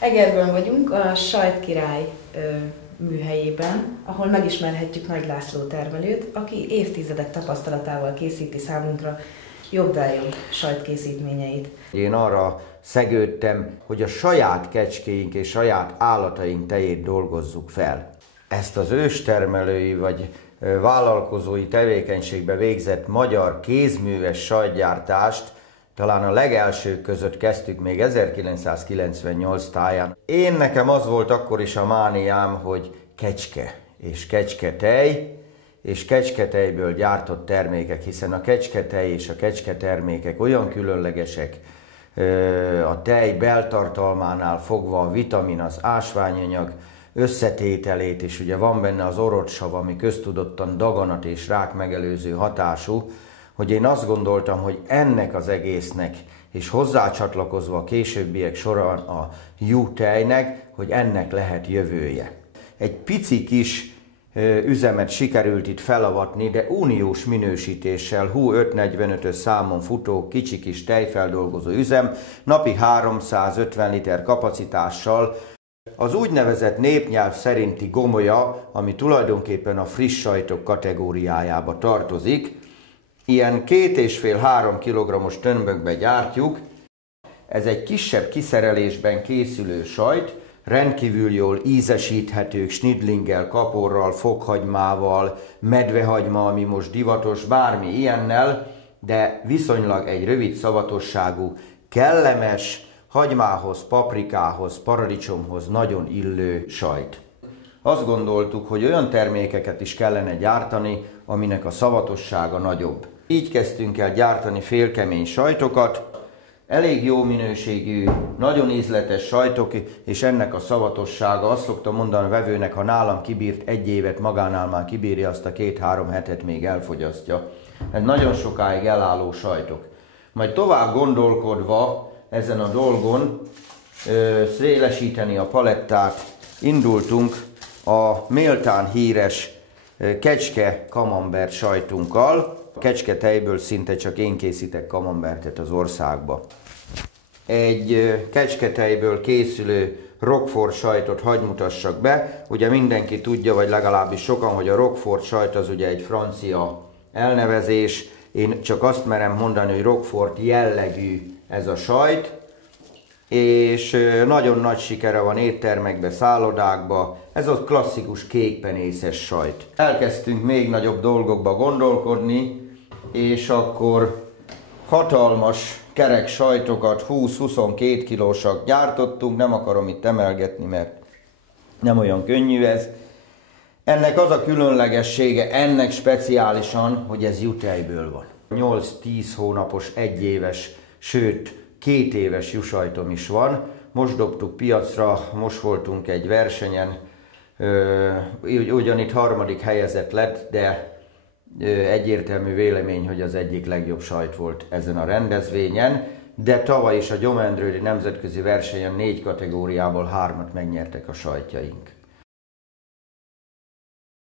Egerben vagyunk, a Sajtkirály műhelyében, ahol megismerhetjük Nagy László termelőt, aki évtizedek tapasztalatával készíti számunkra jobb-jobb sajtkészítményeit. Én arra szegődtem, hogy a saját kecskéink és saját állataink tejét dolgozzuk fel. Ezt az őstermelői vagy vállalkozói tevékenységbe végzett magyar kézműves sajtgyártást talán a legelsők között kezdtük még 1998 táján. Nekem az volt akkor is a mániám, hogy kecske és kecsketej, és kecsketejből gyártott termékek, hiszen a kecsketej és a kecsketermékek olyan különlegesek, a tej beltartalmánál fogva a vitamin, az ásványanyag összetételét, és ugye van benne az orotsav, ami köztudottan daganat és rák megelőző hatású, hogy én azt gondoltam, hogy ennek az egésznek, és hozzácsatlakozva a későbbiek során a juhtejnek, hogy ennek lehet jövője. Egy pici kis üzemet sikerült itt felavatni, de uniós minősítéssel, HU 545-ös számon futó kicsi kis tejfeldolgozó üzem, napi 350 liter kapacitással, az úgynevezett népnyelv szerinti gomolya, ami tulajdonképpen a friss sajtok kategóriájába tartozik, ilyen 2,5-3 kg-os tömbökbe gyártjuk. Ez egy kisebb kiszerelésben készülő sajt, rendkívül jól ízesíthetők snidlinggel, kaporral, fokhagymával, medvehagyma, ami most divatos, bármi ilyennel, de viszonylag egy rövid szavatosságú, kellemes, hagymához, paprikához, paradicsomhoz nagyon illő sajt. Azt gondoltuk, hogy olyan termékeket is kellene gyártani, aminek a szavatossága nagyobb. Így kezdtünk el gyártani félkemény sajtokat, elég jó minőségű, nagyon ízletes sajtok, és ennek a szavatossága, azt szoktam mondani a vevőnek, ha nálam kibírt 1 évet, magánál már kibírja, azt a 2-3 hetet még elfogyasztja. Ez nagyon sokáig elálló sajtok. Majd tovább gondolkodva ezen a dolgon, szélesíteni a palettát, indultunk a méltán híres kecske kamembert sajtunkkal. A kecsketejből szinte csak én készítek kamembertet az országba. Egy kecsketejből készülő Roquefort sajtot hadd mutassak be. Ugye mindenki tudja, vagy legalábbis sokan, hogy a Roquefort sajt az ugye egy francia elnevezés. Én csak azt merem mondani, hogy Roquefort jellegű ez a sajt, és nagyon nagy sikere van éttermekbe, szállodákba. Ez az klasszikus kékpenészes sajt. Elkezdtünk még nagyobb dolgokba gondolkodni, és akkor hatalmas kerek sajtokat, 20-22 kilósak gyártottunk, nem akarom itt emelgetni, mert nem olyan könnyű ez. Ennek az a különlegessége, ennek speciálisan, hogy ez juhtejből van. 8-10 hónapos, 1 éves, sőt 2 éves juhsajtom is van. Most dobtuk piacra, most voltunk egy versenyen, ugyan itt 3. helyezett lett, de egyértelmű vélemény, hogy az egyik legjobb sajt volt ezen a rendezvényen, de tavaly is a Gyomendrődi nemzetközi versenyen 4 kategóriából 3-at megnyertek a sajtjaink.